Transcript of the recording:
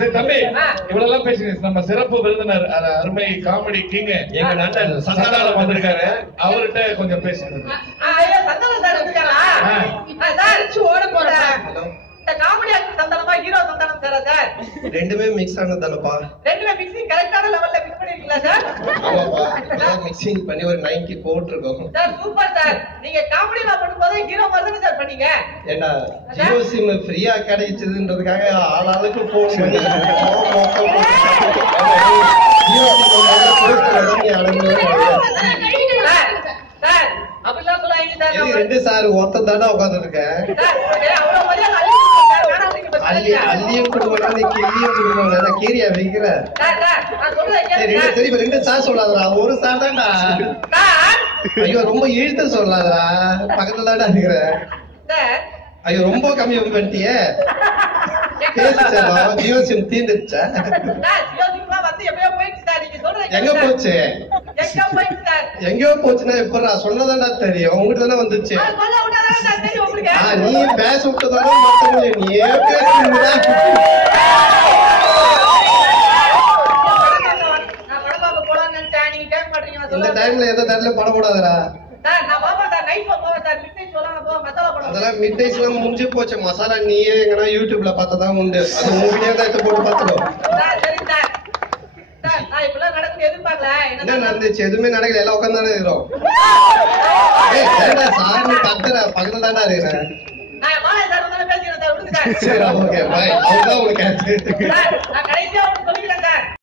சரி தம்பி, இவ்வளவு பேசுங்க. நம்ம சிறப்பு விருந்தினர் அருமை காமெடி கிங் எங்க நண்பன் சந்தானம் வந்திருக்காரு. அவர்கிட்ட கொஞ்சம் பேசுங்க. சந்தானம் சார் இருக்காரா? சார் ஓட போறேன். காமெடி ஆக்டர் சந்தானமா ஹீரோ சந்தானம் சாரா சார்? ரெண்டுமே மிக்ஸ் ஆனதானப்பா? ரெண்டுமே மிக்சிங் கரெக்டான லெவல்ல மிக்ஸ் பண்ணிருக்கீங்களா சார்? ஆமாப்பா, மிக்சிங் பண்ணி ஒரு 90 போட்டுருக்கோம். Sir super sir. நீங்க காமெடில பண்ணும்போது ஹீரோ மாதிரி தானே சார் பண்ணீங்க? ஏண்டா ஜியோ சிம் ஃப்ரீயா கிடைச்சதுன்றதுக்காக ஆளாளுக்கு போன் பண்ணி ஜியோ சார் அப்படிலாம் சொல்லாதீங்க சார். ரெண்டு சார் ஒருத்தன் தானே உட்கார்ந்து இருக்கேன். அவ்வளவு மரியாதை அள்ளியும் கொடுக்கணும், நீ கிள்ளியும் கொடுக்கணும். கீரியா வைக்கிற சரி, ரெண்டு சார் சொல்லாதடா, ஒரு சார் தான்டா. ஐயோ ரொம்ப இழுத்து சொல்லாதடா, பக்கத்துல தான்டா இருக்கிற. ஐயோ ரொம்ப கம்மி பண்ணிட்டியே. பேசுச்சா ஜியோ சிம் தீர்ந்துச்சா? எங்க போச்சு? எங்கயோ போச்சுன்னா எப்படா சொன்னதாண்டா தெரியும். உங்ககிட்ட தானே வந்துச்சு. நீ பேச விட்டதானே மத்தவங்க நீயே பேசுறீங்களா? இந்த டைம்ல எந்த டைம்ல படம் போடாதடா. அதெல்லாம் மிட் நைட்ஸ் எல்லாம் முடிஞ்சு போச்சு. மசாலா நீயே எங்கன்னா யூடியூப்ல பார்த்ததான் உண்டு. அது உங்ககிட்டயே தான் எடுத்து போட்டு பார்த்துடும். என்ன நடந்துச்சு? எதுவுமே நடக்கல, எல்லாம் உட்காந்து இருக்கிறோம். சார் கத்துற பக்கத்துல தாண்டா இருக்கிறேன். சரி ஓகே பாய். அவங்கதான் உங்களுக்கு